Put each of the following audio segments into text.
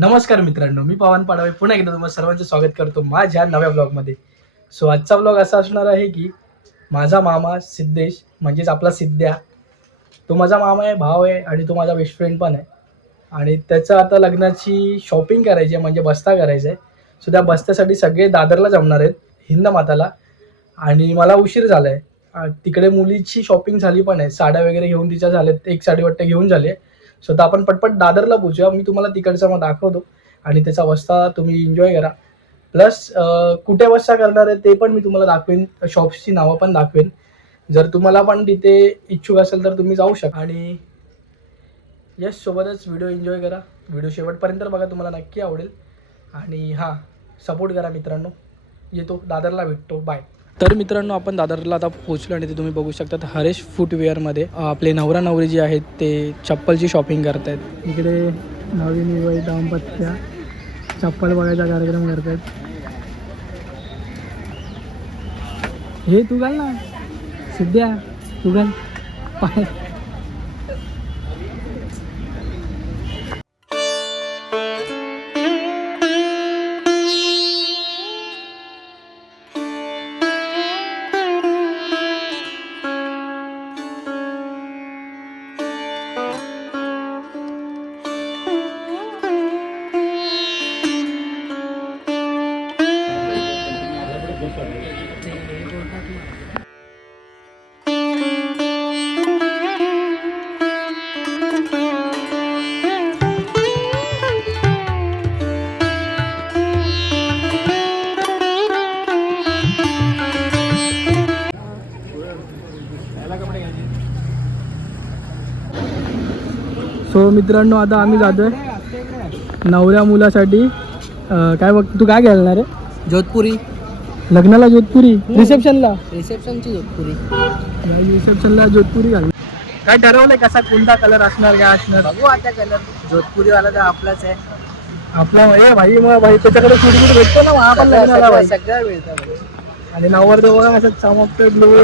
नमस्कार मित्रांनो, मी पवन पाडवे पुन्हा एकदा तुम्हाला सर्वांचं स्वागत करतो माझ्या नव्या ब्लॉगमध्ये. सो आजचा ब्लॉग असा असणार आहे की माझा मामा सिद्धेश म्हणजेच आपला सिद्ध्या, तो माझा मामा आहे, भाव आहे आणि तो माझा बेस्ट फ्रेंड पण आहे. आणि त्याचं आता लग्नाची शॉपिंग करायची आहे म्हणजे बस्ता करायचा आहे. सो त्या बस्त्यासाठी सगळे दादरला जमणार आहेत हिंदमाताला. आणि मला उशीर झाला आहे. तिकडे मुलीची शॉपिंग झाली पण आहे, साड्या वगैरे घेऊन तिच्या झाल्यात, एक साडी वाटतं घेऊन झाली आहे. सो आता आपण पटपट दादरला पोचूया. मी तुम्हाला तिकडचा मग दाखवतो आणि त्याचा बस्ता तुम्ही एन्जॉय करा. प्लस कुठे बस्ता करणार आहे ते पण मी तुम्हाला दाखवेन, शॉप्सची नावं पण दाखवेन. जर तुम्हाला पण तिथे इच्छुक असेल तर तुम्ही जाऊ शकता. आणि यस, सोबतच व्हिडिओ एन्जॉय करा, व्हिडिओ शेवटपर्यंत बघा, तुम्हाला नक्की आवडेल. आणि हां, सपोर्ट करा मित्रांनो. येतो दादरला, भेटतो, बाय. तर मित्रांनो, आपण दादरला आता पोहोचलो आणि ते तुम्ही बघू शकता हरेश फुटवेअरमध्ये आपले नवरा नवरी जे आहेत ते चप्पलची शॉपिंग करत आहेत. इकडे नवीन विवाहित दाम्पत्य चप्पल बघायचा कार्यक्रम करत आहेत. हे तू घाल ना सिद्ध्या, तू घाल पाय. सो मित्रांनो, आता आम्ही जातोय नवऱ्या मुलासाठी. काय बघ, तू काय घालणार आहे? जोधपुरी. लग्नाला जोधपुरी, रिसेप्शनला रिसेप्शनची जोधपुरी. रिसेप्शनला जोधपुरी घाल. काय ठरवलंय कसा कोणता कलर असणार, काय असणार? बघू आता कलर. जोधपुरी वाला तर आपलाच आहे. आपला हे भाई, मग भाई त्याच्याकडे सूट भेटतो ना, हा पण लग्नाला भाई. सगळं मिळतं. आणि नवर बघा असं चमकतोय, ब्लू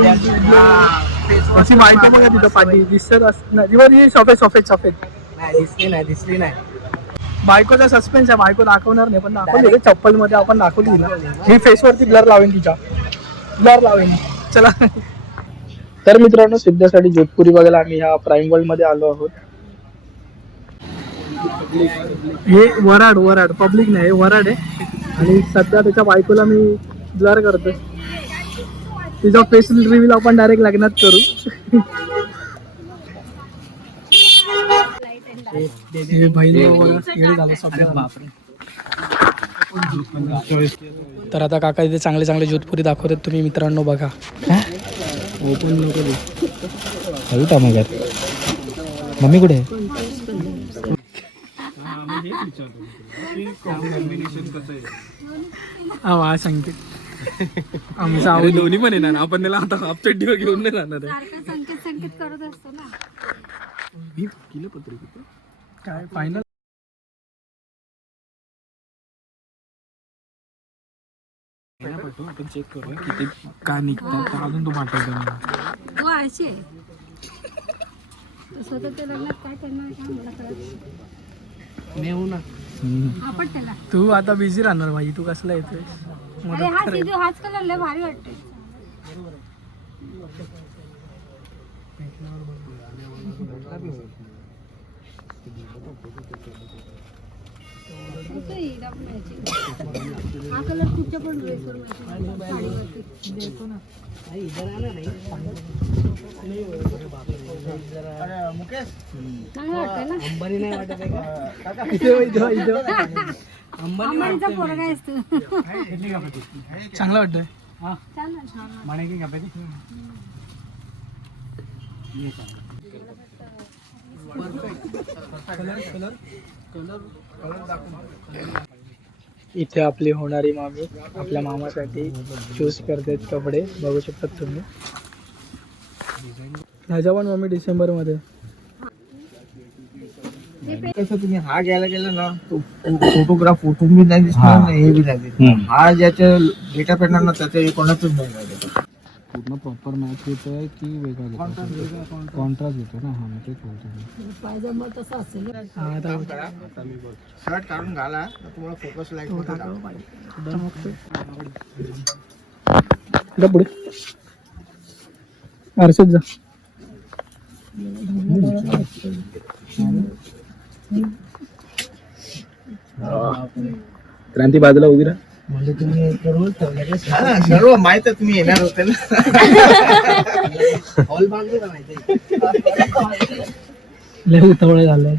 अशी बायको बघा तिथं पाठी दिसत असणार. सफेद सफेद सफेद दिसली नाही. बायकोचा सस्पेन्स आहे, बायको दाखवणार नाही पण दाखवली चप्पल मध्ये, आपण दाखवली तिला. ही फेसवरती ब्लर लावेन, तिच्या ब्लर लावेन. चला. तर मित्रांनो, सिद्ध्यासाठी जोधपुरी बघायला आम्ही ह्या प्राईम वर्ल्ड मध्ये आलो आहोत. हे वराड पब्लिक नाही, हे वराड आहे. आणि सध्या त्याच्या बायकोला मी ब्लर करतोय. तिचा फेस रिव्हील आपण डायरेक्ट लग्नात करू. तर आता काका इथे चांगले चांगले जोधपुरी दाखवतात, तुम्ही मित्रांनो बघा. ओपन नको मम्मी कुठे आहे? हा सांगते आमचा दोन्ही पण येणार. आपण त्याला आता हाफ चड्डीवर घेऊन नाही राहणार आहे. संकेत करत असतो ना. काय फायनल आपण चेक करू किती का निघतात, अजून तो पाठवतो. तो आळशी आहे. स्वतःच्या लग्नात काय करणार का मला कळत नाही. आपण त्याला तू आता बिझी राहणार भाई, तू कसला येतोय? अरे हा सिद्धू, हाच कलर लय भारी वाटते. हा कलर कुठच्या पण ड्रेसवर देतो ना. चांगलं वाटतंय ना. अंबानी नाही वाटत आहे का? अंबानीचा पोरगा आहेस तू. चांगलं वाटतंय. छान इथे आपली होणारी मामी आपल्या मामासाठी चूज करतात कपडे, बघू शकतात तुम्ही. ह्याच्या पण मम्मी डिसेंबर मध्ये. कसं तुम्ही हा घ्यायला गेला ना, तो फोटोग्राफ फोटो बी नाही दिसणार, हे बी नाही दिसणार. हा ज्याच्या डेटा पेडणार ना त्याच्या कोणातच नाही. पूर्ण प्रॉपर मॅच येतोय की वेगळा कॉन्ट्रास्ट येतो ना. हा, तेच बोलतो मी. पायजमा तसा असेल. शर्ट काढून घाला तुम्हाला फोकस लाईट पुढे आरसेत जा. क्रांती बाजूला उभी राहा. म्हणजे तुम्ही सर्व माहित आहे, तुम्ही येणार होते ना. हॉल बांधलो का माहिती लय उतावळं झालंय.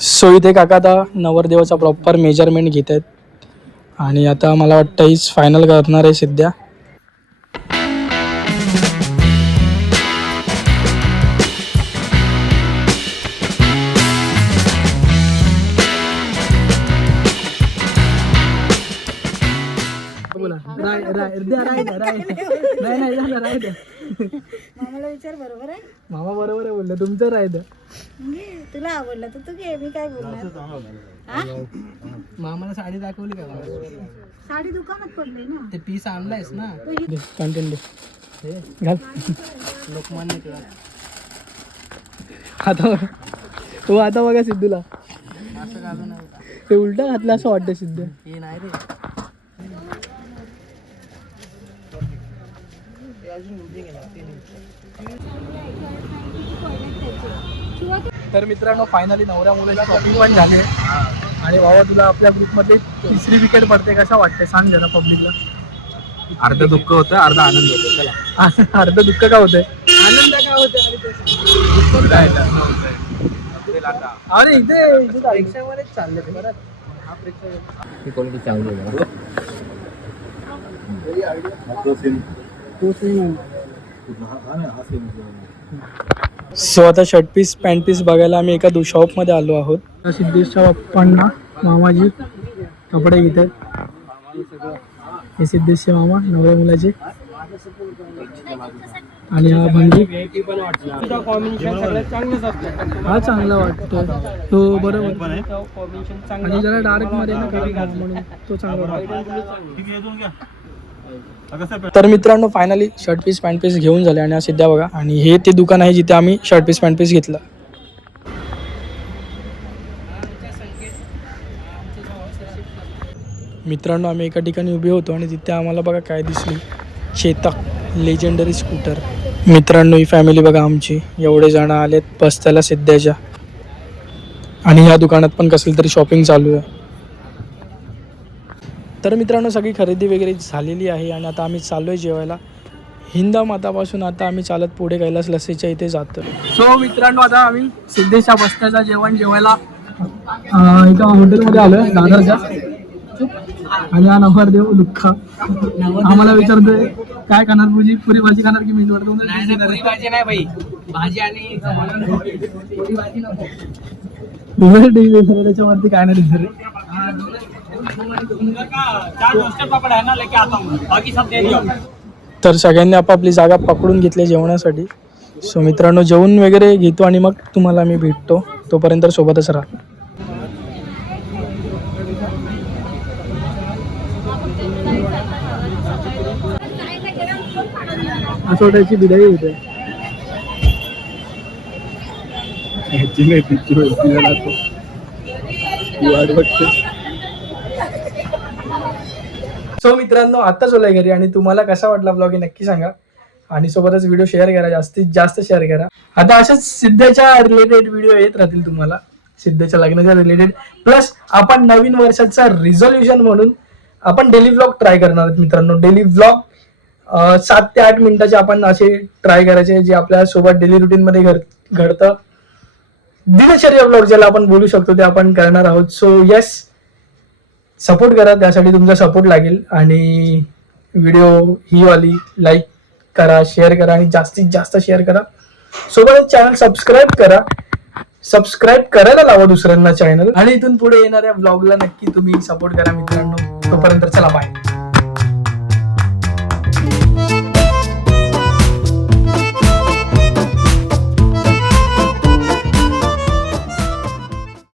सो इथे काका आता नवरदेवाचा प्रॉपर मेजरमेंट घेत आहेत आणि आता मला वाटतं हीच फायनल करणार आहे सिद्ध्या. मामाला विचार बरोबर आहे. मामा बरोबर आहे बोललं, तुमचं राहिलं. तुला आवडलं तर तू घे, मी काय बोलणार. मामाला साडी दाखवली का? साडी दुकानात पडली ना. ते पीस आणलायस ना. कंटेंट घाल. लोकमान्य टिळक. आता हो, आता बघा सिद्धूला असं घालून ते उलटा घातलं असं वाटतं. सिद्धू हे नाही रे. तर मित्रांनो फायनली नवऱ्या मुलाची शॉपिंग पण झाली आणि बाबा तुला आपल्या ग्रुपमध्ये 3री विकेट पडते, कशा वाटते सांग जरा पब्लिकला. अर्ध दुःख होतं, अर्ध आनंद होतो. चला, अर्ध दुःख का होतंय, आनंद का होतंय? अरे इथे रिक्षामध्येच चालले ते बरं. हा रिक्षा क्वालिटी चांगली आहे. सो आता शर्ट पीस पॅन्ट पीस बघायला आम्ही एका शॉपमध्ये आलो आहोत. सिद्धेशच्या पप्पांना मामाजी कपडे घेतात. हे सिद्धेशचे मामा नवऱ्या मुलाचे आणि हा भंगी. हा चांगला वाटतो तो, बरोबर. आणि जरा डार्क मध्ये ना म्हणून तो चांगला वाटतो. तर मित्रांनो finally shirt piece pant piece घेऊन झाले आणि हा सिद्ध्या बघा. आणि हे ते दुकान आहे जिथे आम्ही शर्ट पीस पॅन्ट पीस घेतलं. मित्रांनो आम्ही एका ठिकाणी उभे होतो आणि तिथे आम्हाला बघा काय दिसली, चेतक लेजेंडरी स्कूटर. मित्रांनो ही फॅमिली बघा आमची, एवढे जण आलेत बसत्याला सिद्ध्याच्या. आणि ह्या दुकानात पण कसली तरी शॉपिंग चालू आहे. तर मित्रांनो सगळी खरेदी वगैरे झालेली आहे आणि आता आम्ही चाललो आहे जेवायला. हिंदा मातापासून आता आम्ही चालत पुढे कैलास लस्सीच्या इथे जातो. सो मित्रांनो आता आम्ही सिद्धेशच्या बस्त्याचं जेवण जेवायला एका हॉटेलमध्ये आलो आहे दादरच्या. आणि हा नवरदेव दुःख आम्हाला विचारतोय काय खाणार, पुरी भाजी खाणार की मीठ वाटतो. पुरी भाजी नाही बाई, भाजी आणि त्याच्यावरती काय नाही दिसणार. तर सगळ्यांनी आपापली जागा पकडून घेतली जेवणासाठी. सो मित्रांनो जेवण वगैरे घेतो आणि मग तुम्हाला मी भेटतो. तोपर्यंत सोबतच राहा. आठवड्याची बिदाई होते. सो मित्रांनो आत्ताच आलोय घरी आणि तुम्हाला कसा वाटला ब्लॉग हे नक्की सांगा आणि सोबतच व्हिडिओ शेअर करा, जास्तीत जास्त शेअर करा. आता अशाच सिद्धेच्या रिलेटेड व्हिडिओ येत राहतील तुम्हाला, सिद्धेच्या लग्नाच्या रिलेटेड. प्लस आपण नवीन वर्षाचा रिझोल्युशन म्हणून आपण डेली व्लॉग ट्राय करणार आहोत मित्रांनो. डेली व्लॉग 7 ते 8 मिनिटाचे आपण असे ट्राय करायचे जे आपल्या सोबत डेली रुटीन मध्ये घडतं. दिनचर्या ब्लॉग ज्याला आपण बोलू शकतो ते आपण करणार आहोत. सो येस, सपोर्ट करा, त्यासाठी तुमचा सपोर्ट लागेल. आणि व्हिडिओ ही वाली लाईक करा, शेअर करा आणि जास्तीत जास्त शेअर करा. सोबतच चॅनल सबस्क्राईब करा, सबस्क्राईब करायला लावा दुसऱ्यांना चॅनल. आणि इथून पुढे येणाऱ्या ब्लॉगला नक्की तुम्ही सपोर्ट करा मित्रांनो. तोपर्यंत चला बाय.